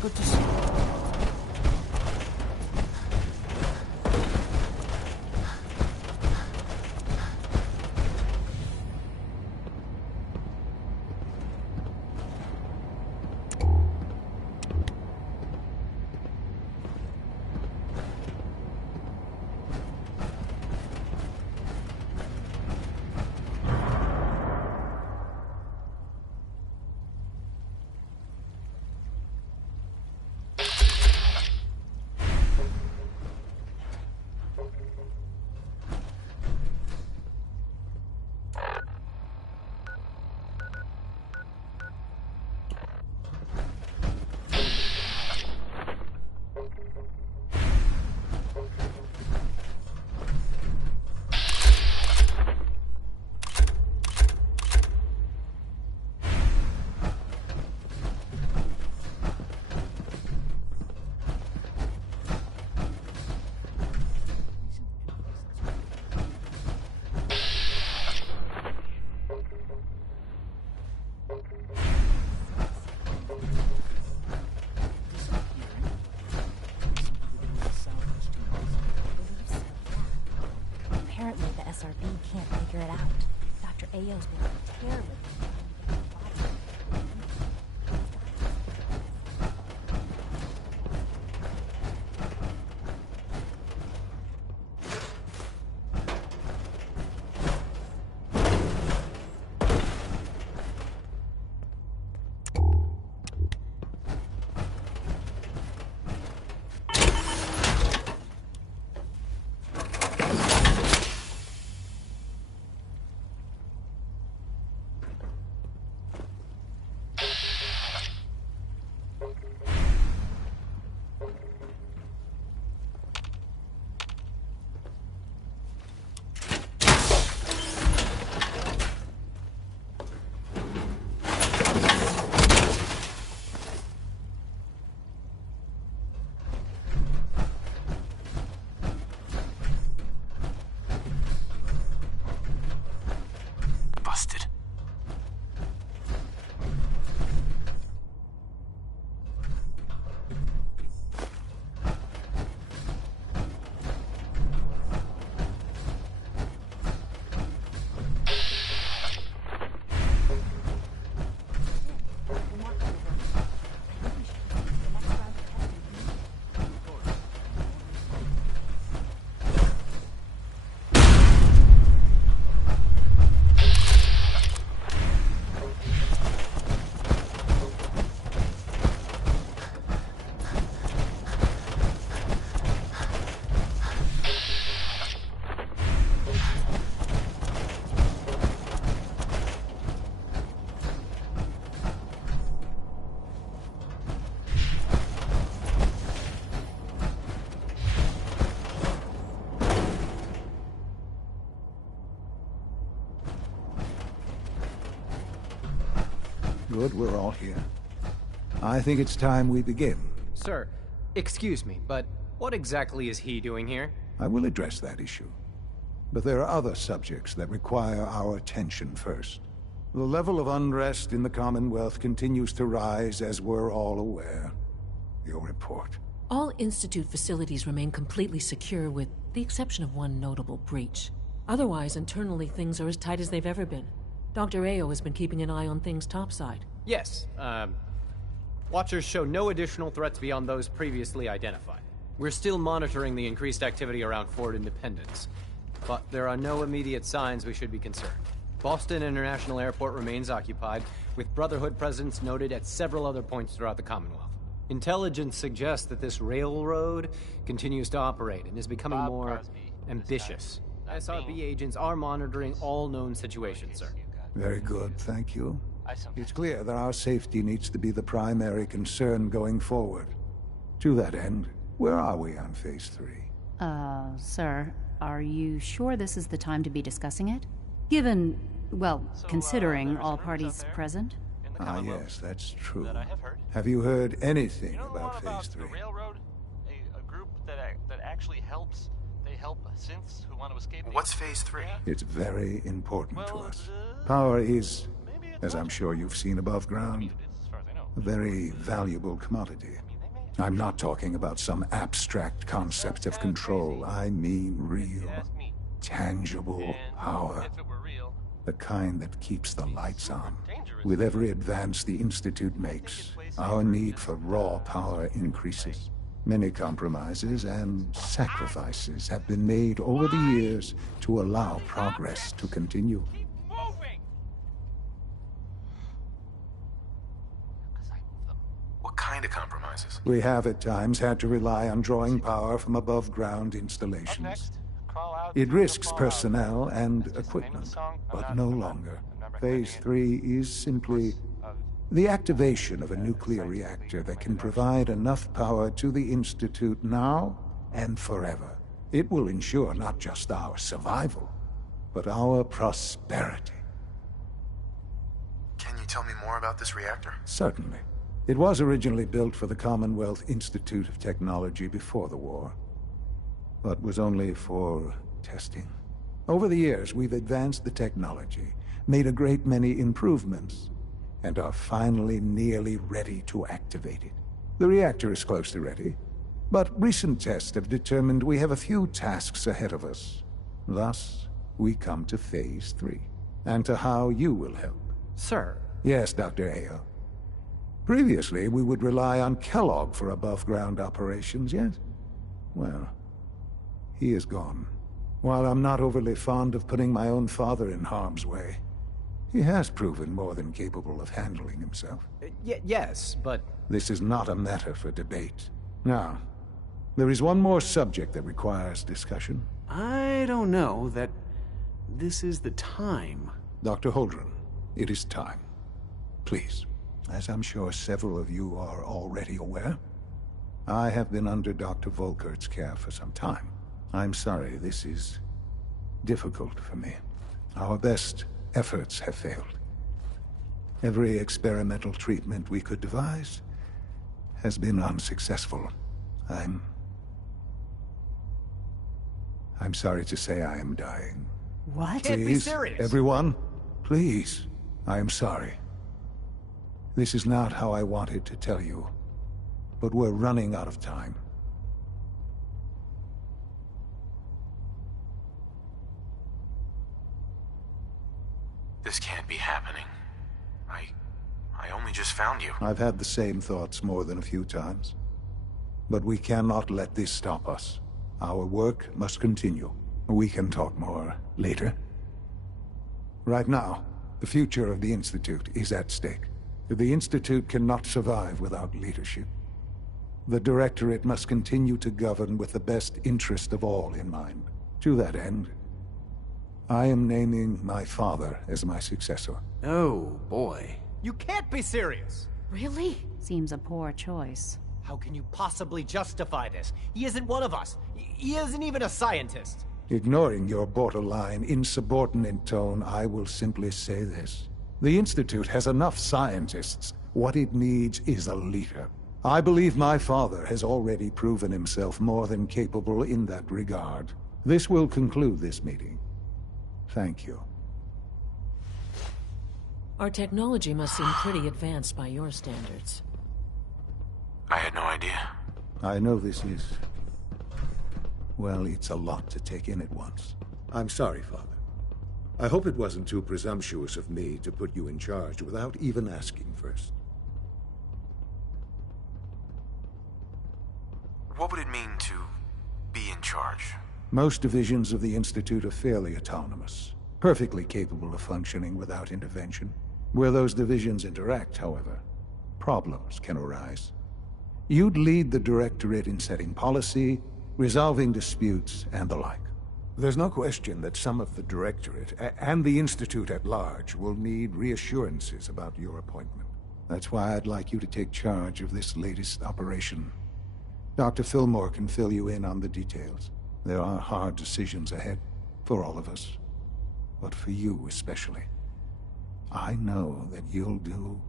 Good to see you. Apparently the SRB can't figure it out. Dr. Ayo's been terribly... Good, we're all here. I think it's time we begin. Sir, excuse me, but what exactly is he doing here? I will address that issue. But there are other subjects that require our attention first. The level of unrest in the Commonwealth continues to rise, as we're all aware. Your report. All Institute facilities remain completely secure with the exception of one notable breach. Otherwise, internally, things are as tight as they've ever been. Dr. Ayo has been keeping an eye on things topside. Yes, Watchers show no additional threats beyond those previously identified. We're still monitoring the increased activity around Fort Independence, but there are no immediate signs we should be concerned. Boston International Airport remains occupied, with Brotherhood presence noted at several other points throughout the Commonwealth. Intelligence suggests that this railroad continues to operate and is becoming more ambitious. SRB agents are monitoring all known situations, sir. Very good, thank you. It's clear that our safety needs to be the primary concern going forward. To that end, where are we on Phase 3? Sir, are you sure this is the time to be discussing it? Given, well, considering all parties present? Ah, yes, that's true. Have you heard anything about Phase 3? The railroad? A group that actually helps. They help synths who want to escape. What's Phase 3? It's very important to us. Power is, as I'm sure you've seen above ground, a very valuable commodity. I'm not talking about some abstract concept of control. I mean real, tangible power. If it were real, The kind that keeps the lights on. With every advance the Institute makes, our need for raw power increases. Many compromises and sacrifices have been made over the years to allow progress to continue. keep moving! Because I move them. What kind of compromises? We have at times had to rely on drawing power from above-ground Up installations. next, crawl out It through the risks fallout. personnel and That's just the name of the equipment, song? I'm but not- no I'm not- longer. I'm not Phase recommending 3 is simply of the activation of a nuclear reactor that can provide enough power to the Institute now and forever. It will ensure not just our survival, but our prosperity. Can you tell me more about this reactor? Certainly. It was originally built for the Commonwealth Institute of Technology before the war, but was only for testing. Over the years, we've advanced the technology, made a great many improvements, and are finally nearly ready to activate it. The reactor is close to ready, but recent tests have determined we have a few tasks ahead of us. Thus, we come to Phase 3, and to how you will help. Sir, Yes, Dr. Ayo. Previously, we would rely on Kellogg for above-ground operations, yes? Well, he is gone. While I'm not overly fond of putting my own father in harm's way, he has proven more than capable of handling himself. yes, but This is not a matter for debate. Now, there is one more subject that requires discussion. I don't know that this is the time. Dr. Holdren, it is time. Please, as I'm sure several of you are already aware, I have been under Dr. Volkert's care for some time. I'm sorry this is difficult for me. Our best efforts have failed. Every experimental treatment we could devise has been unsuccessful. I'm sorry to say I am dying. What? Can't be Please, serious. everyone, please. I am sorry. This is not how I wanted to tell you, but we're running out of time. This can't be happening. I only just found you. I've had the same thoughts more than a few times. But we cannot let this stop us. Our work must continue. We can talk more later. Right now, the future of the Institute is at stake. The Institute cannot survive without leadership. The Directorate must continue to govern with the best interest of all in mind. To that end, I am naming my father as my successor. Oh, boy. you can't be serious! Really? Seems a poor choice. How can you possibly justify this? He isn't one of us. He isn't even a scientist. Ignoring your borderline, insubordinate tone, I will simply say this. The Institute has enough scientists. What it needs is a leader. I believe my father has already proven himself more than capable in that regard. This will conclude this meeting. Thank you. Our technology must seem pretty advanced by your standards. I had no idea. I know this is... well, it's a lot to take in at once. I'm sorry, Father. I hope it wasn't too presumptuous of me to put you in charge without even asking first. What would it mean to be in charge? Most divisions of the Institute are fairly autonomous, perfectly capable of functioning without intervention. Where those divisions interact, however, problems can arise. You'd lead the Directorate in setting policy, resolving disputes, and the like. There's no question that some of the Directorate, and the Institute at large, will need reassurances about your appointment. That's why I'd like you to take charge of this latest operation. Dr. Fillmore can fill you in on the details. There are hard decisions ahead, for all of us. But for you especially. I know that you'll do...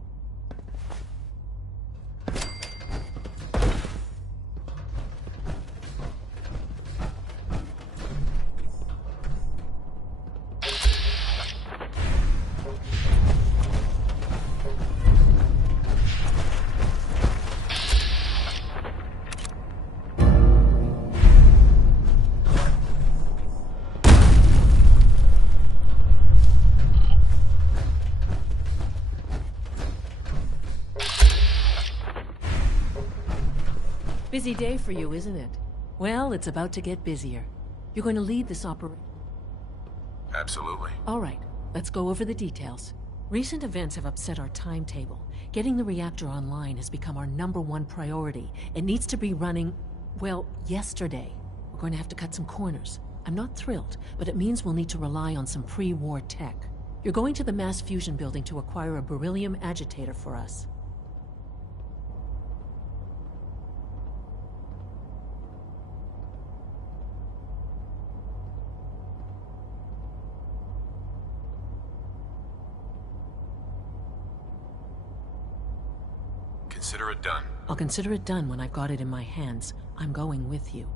Busy day for you, isn't it? Well, it's about to get busier. You're going to lead this operation. Absolutely. All right, let's go over the details. Recent events have upset our timetable. Getting the reactor online has become our #1 priority. It needs to be running, well, yesterday. We're going to have to cut some corners. I'm not thrilled, but it means we'll need to rely on some pre-war tech. You're going to the mass fusion building to acquire a beryllium agitator for us. Consider it done. I'll consider it done when I've got it in my hands. I'm going with you.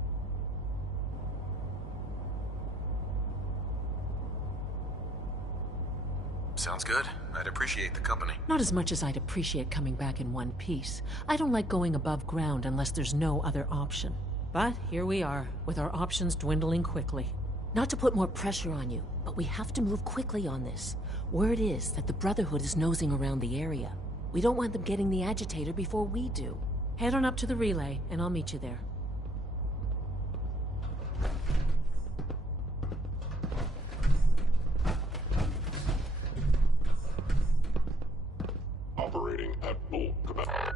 Sounds good. I'd appreciate the company. Not as much as I'd appreciate coming back in one piece. I don't like going above ground unless there's no other option. But here we are, with our options dwindling quickly. Not to put more pressure on you, but we have to move quickly on this. Word is that the Brotherhood is nosing around the area. We don't want them getting the agitator before we do. Head on up to the relay, and I'll meet you there. Operating at full capacity.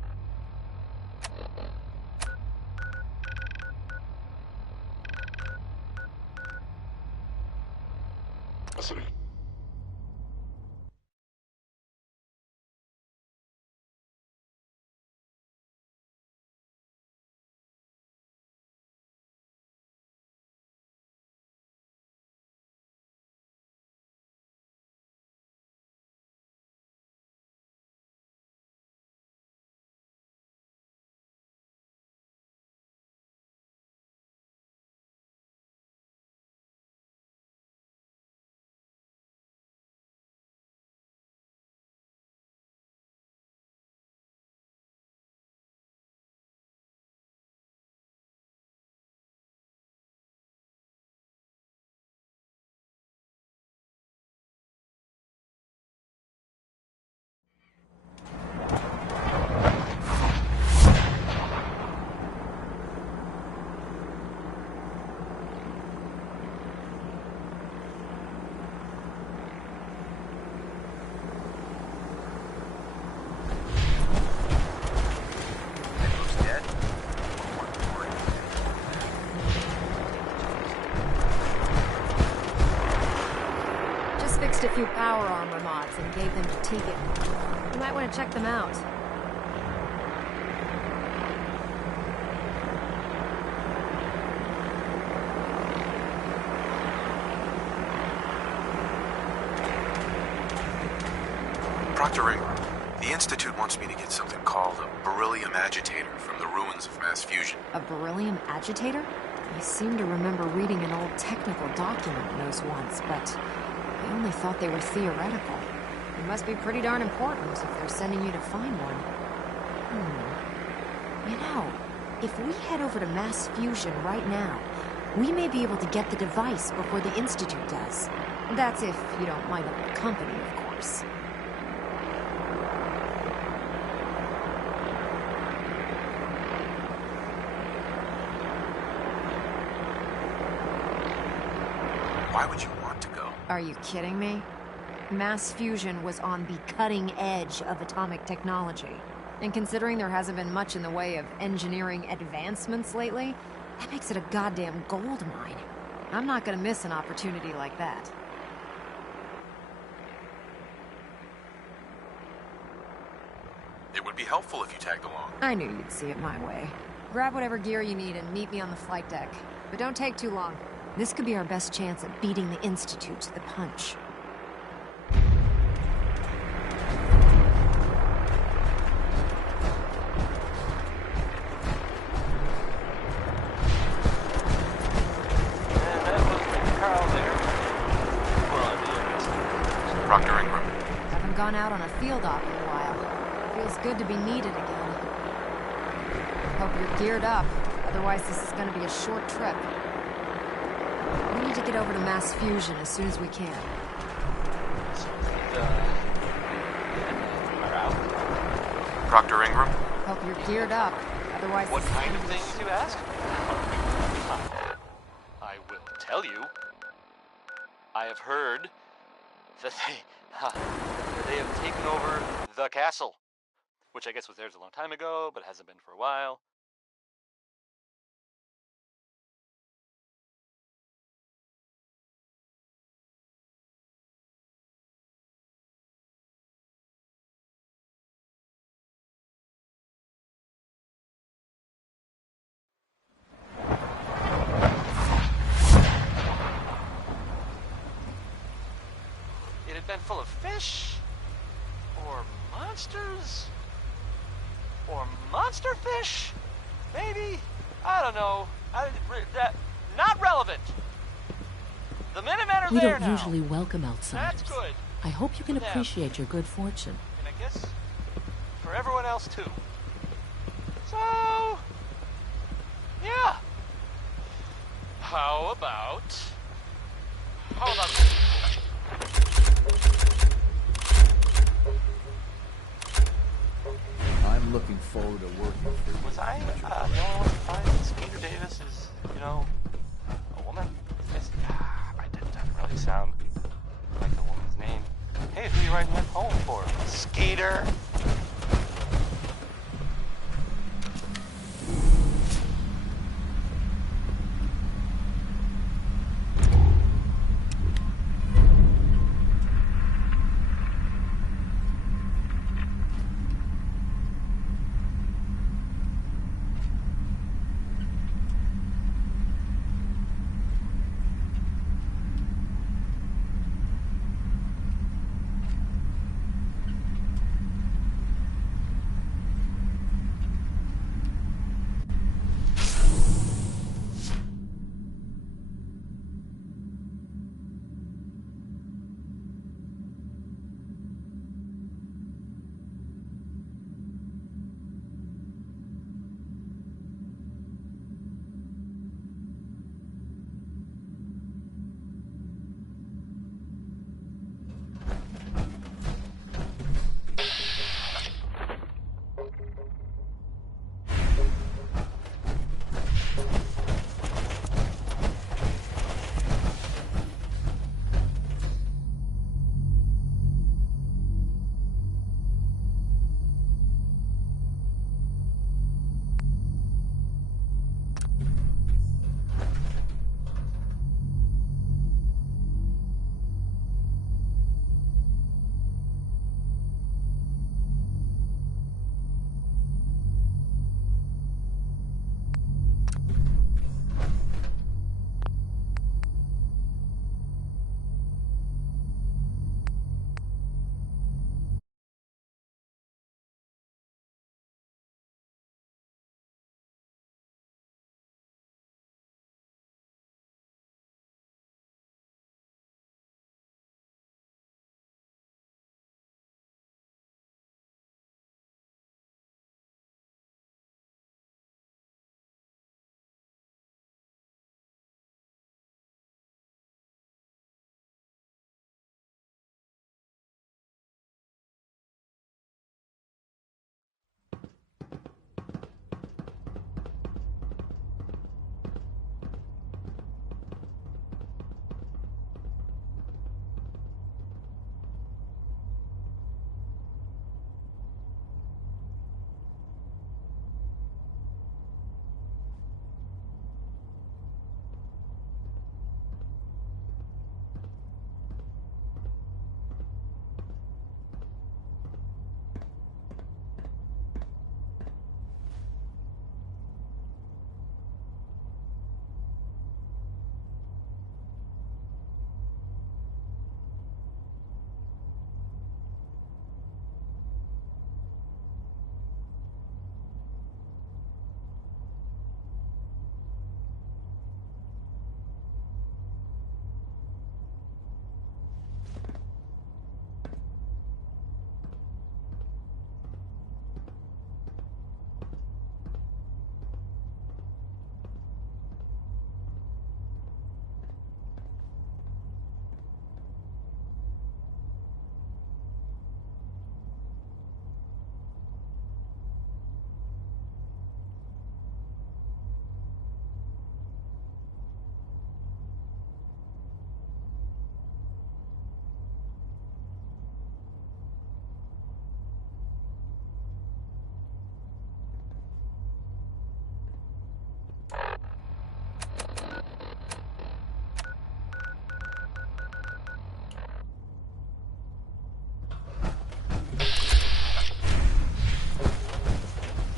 A few power armor mods and gave them to Tegan. You might want to check them out. Proctor Ingram, the Institute wants me to get something called a beryllium agitator from the ruins of mass fusion. A beryllium agitator? I seem to remember reading an old technical document on those once, but I only thought they were theoretical. It must be pretty darn important if they're sending you to find one. You know, if we head over to mass fusion right now, we may be able to get the device before the Institute does. That's if you don't mind a little company, of course. Why would you want to go? Are you kidding me? Mass fusion was on the cutting edge of atomic technology. And considering there hasn't been much in the way of engineering advancements lately, that makes it a goddamn gold mine. I'm not gonna miss an opportunity like that. It would be helpful if you tagged along. I knew you'd see it my way. Grab whatever gear you need and meet me on the flight deck. But don't take too long. This could be our best chance at beating the Institute to the punch. Proctor Ingram. Haven't gone out on a field op in a while. Feels good to be needed again. Hope you're geared up, otherwise this is gonna be a short trip. We need to get over to mass fusion as soon as we can. Proctor Ingram? Hope you're geared up, Otherwise, What this is kind gonna of be things you ask? I will tell you. I have heard that they have taken over the castle, which I guess was theirs a long time ago, but hasn't been for a while. It had been full of fish, or monsters, or monster fish, maybe? I don't know. Not relevant. The Minutemen are We there don't now. usually welcome outsiders. That's good. I hope you can For them. appreciate your good fortune. And I guess for everyone else too. So, yeah. How about I'm looking forward to working for you. was I the only one to find that Skeeter Davis is, a woman? I didn't really sound like the woman's name. Hey, who are you writing that poem for? Skeeter?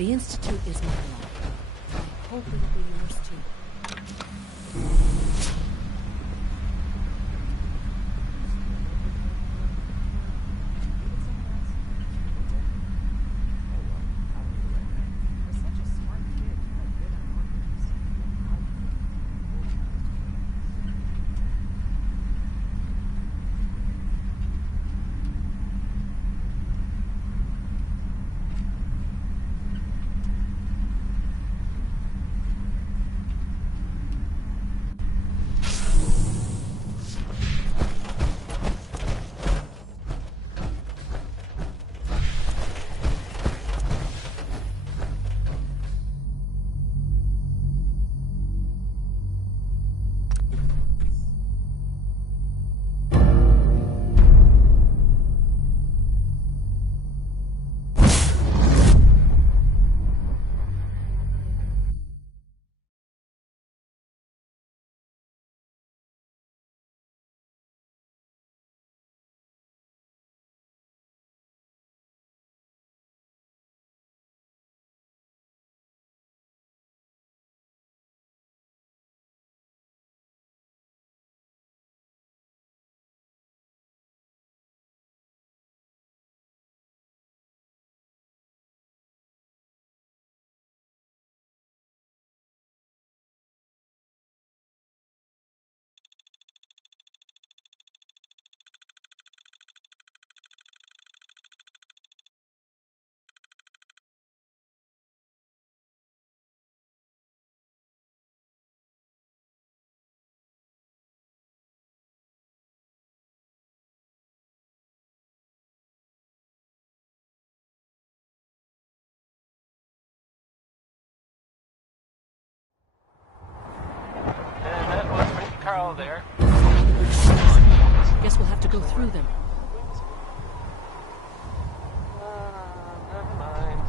The Institute is my life. I hope it'll be yours too. And that was pretty Carl there. Guess we'll have to go through them. Never mind.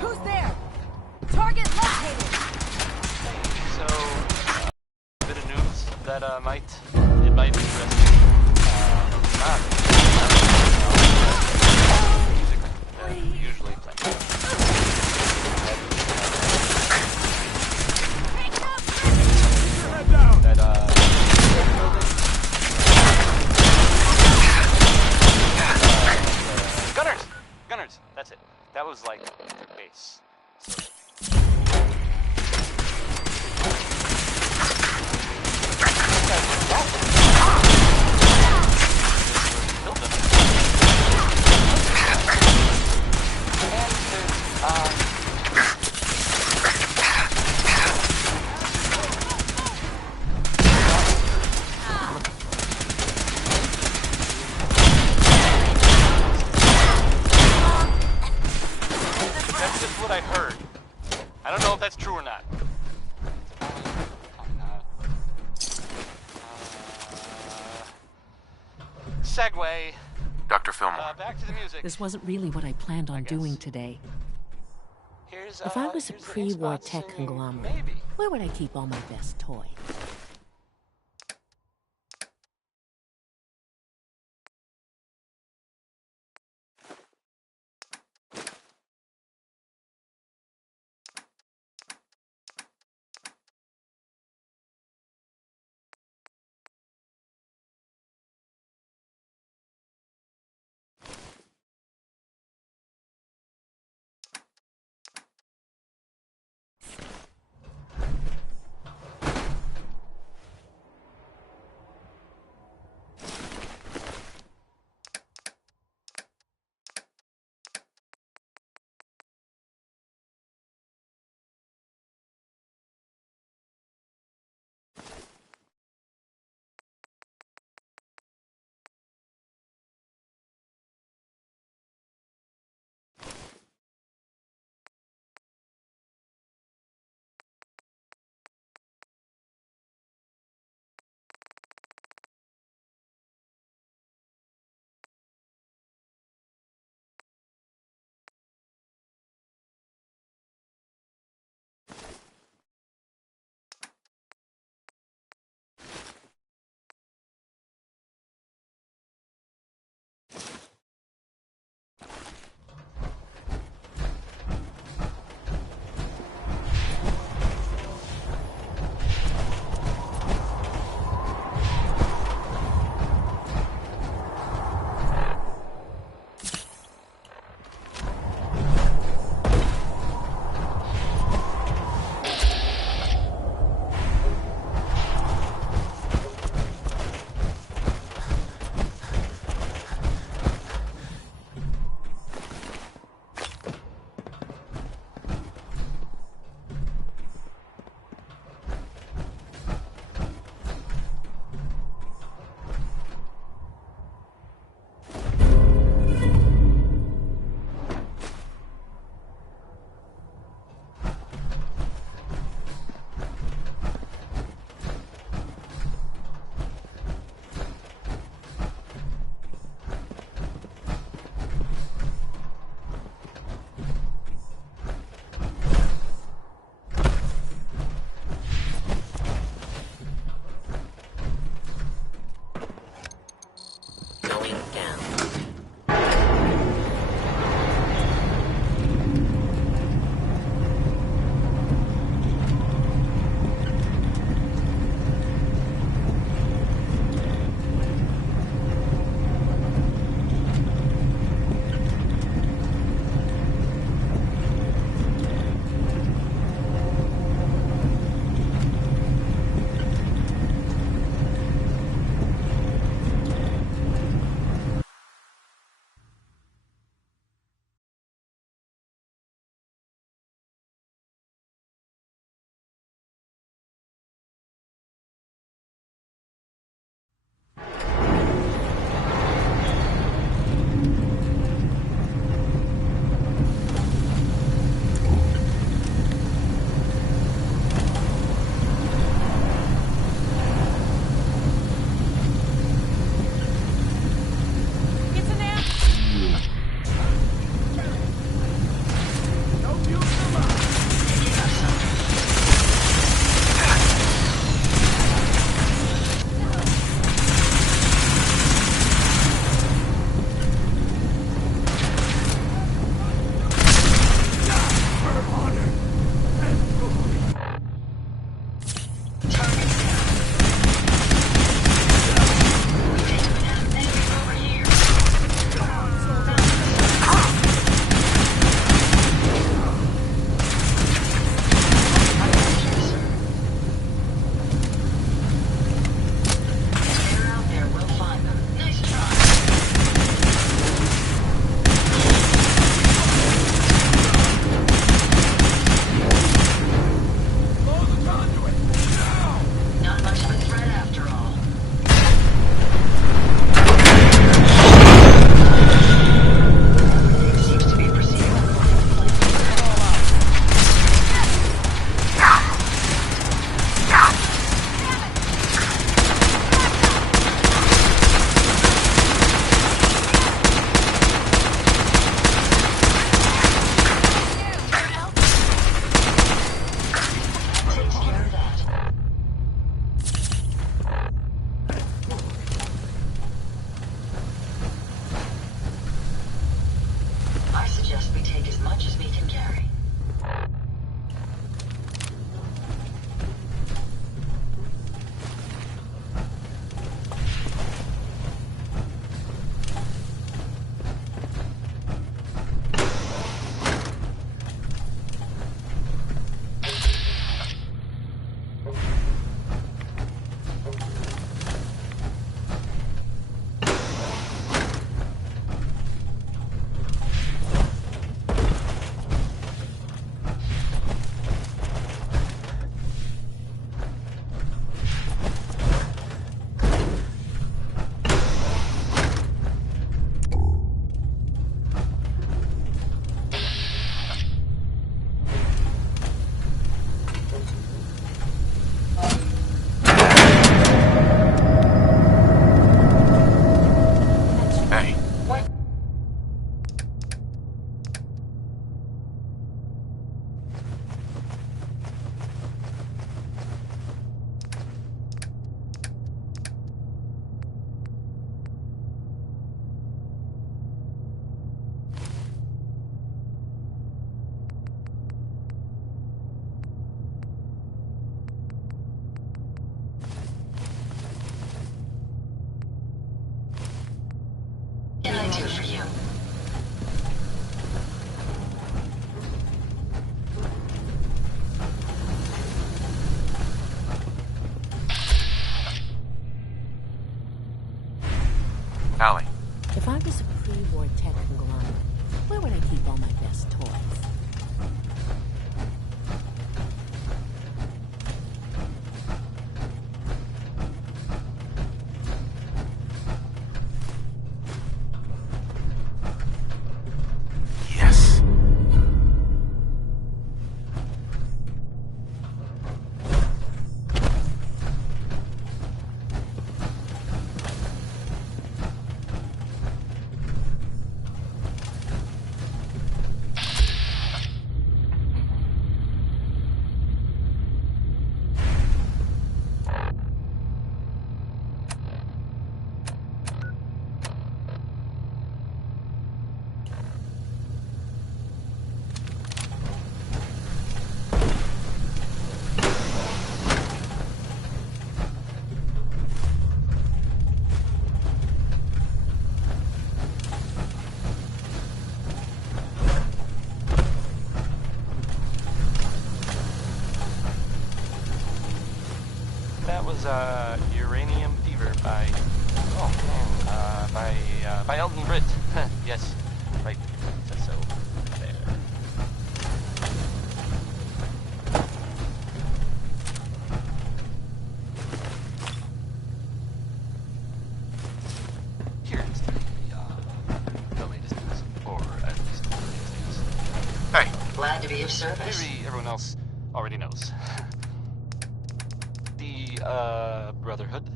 Who's there? Target located! So, a bit of news that might interest you. Music that we usually play. Gunners, that's it. That was like base. That's just what I heard. I don't know if that's true or not. Segue. Dr. Fillmore. Back to the music. This wasn't really what I planned on doing today. If I was a pre-war tech conglomerate, where would I keep all my best toys? volunteer for you. Allie. If I was a pre-war tech conglomerate, where would I keep all my best toys? Yes. That was Uranium Fever by by Elton Britt. Yes, right. So there. Here's the latest news, or at least the latest news. Hey. Glad to be of service. Maybe everyone else already knows. The Brotherhood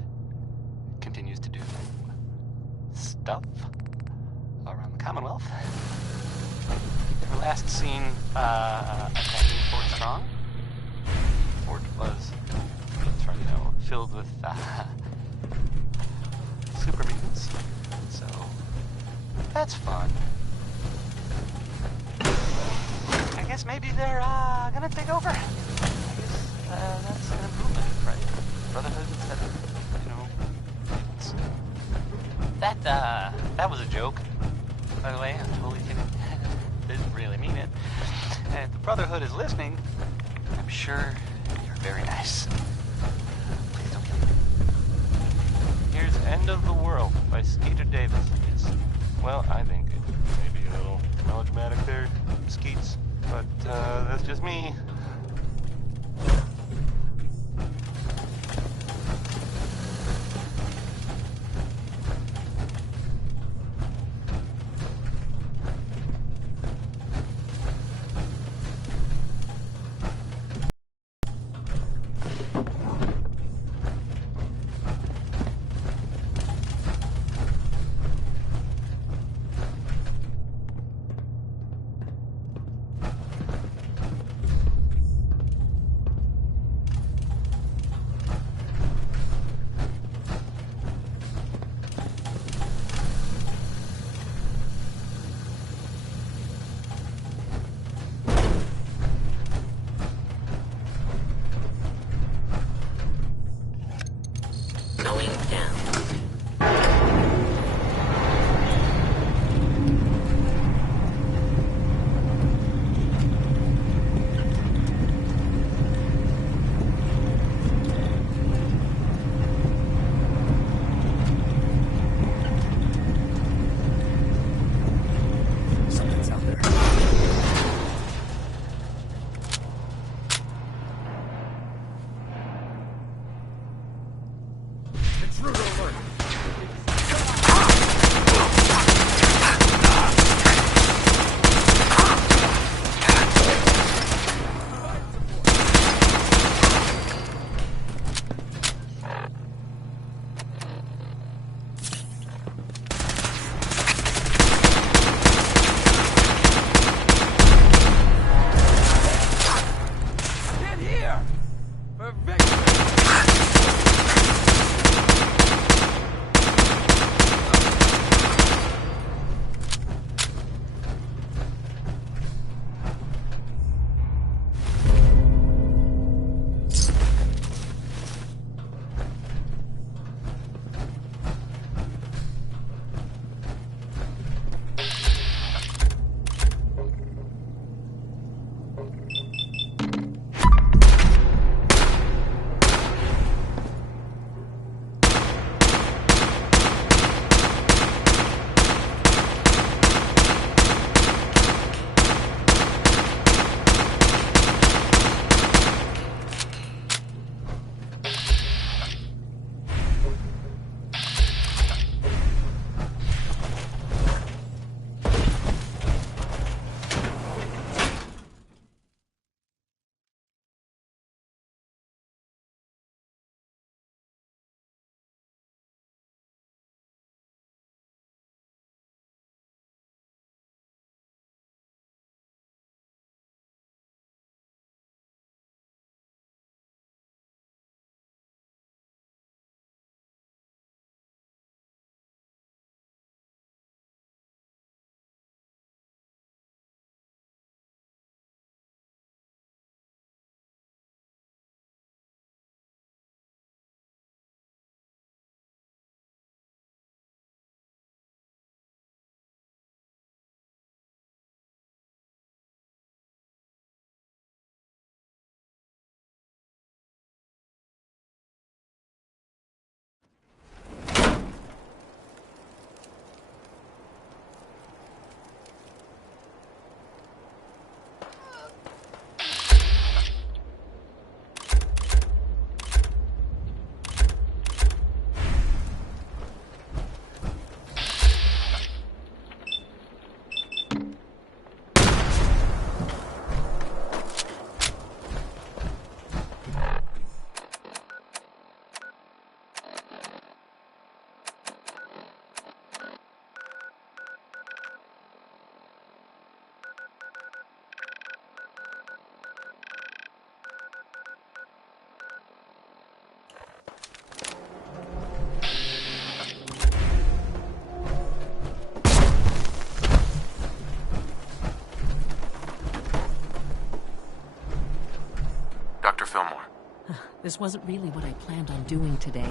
continues to do stuff around the Commonwealth. They were last seen attacking Fort Strong. Fort was, filled with super mutants. So that's fun. I guess maybe they're gonna take over. I guess that's an improvement, right? Brotherhood instead of, mutants. That was a joke, by the way. I'm totally kidding. Didn't really mean it. And if the Brotherhood is listening, I'm sure you're very nice. Please don't kill me. Here's End of the World by Skeeter Davis. Yes. Well, I think it may be a little melodramatic there, Skeets, but that's just me. This wasn't really what I planned on doing today.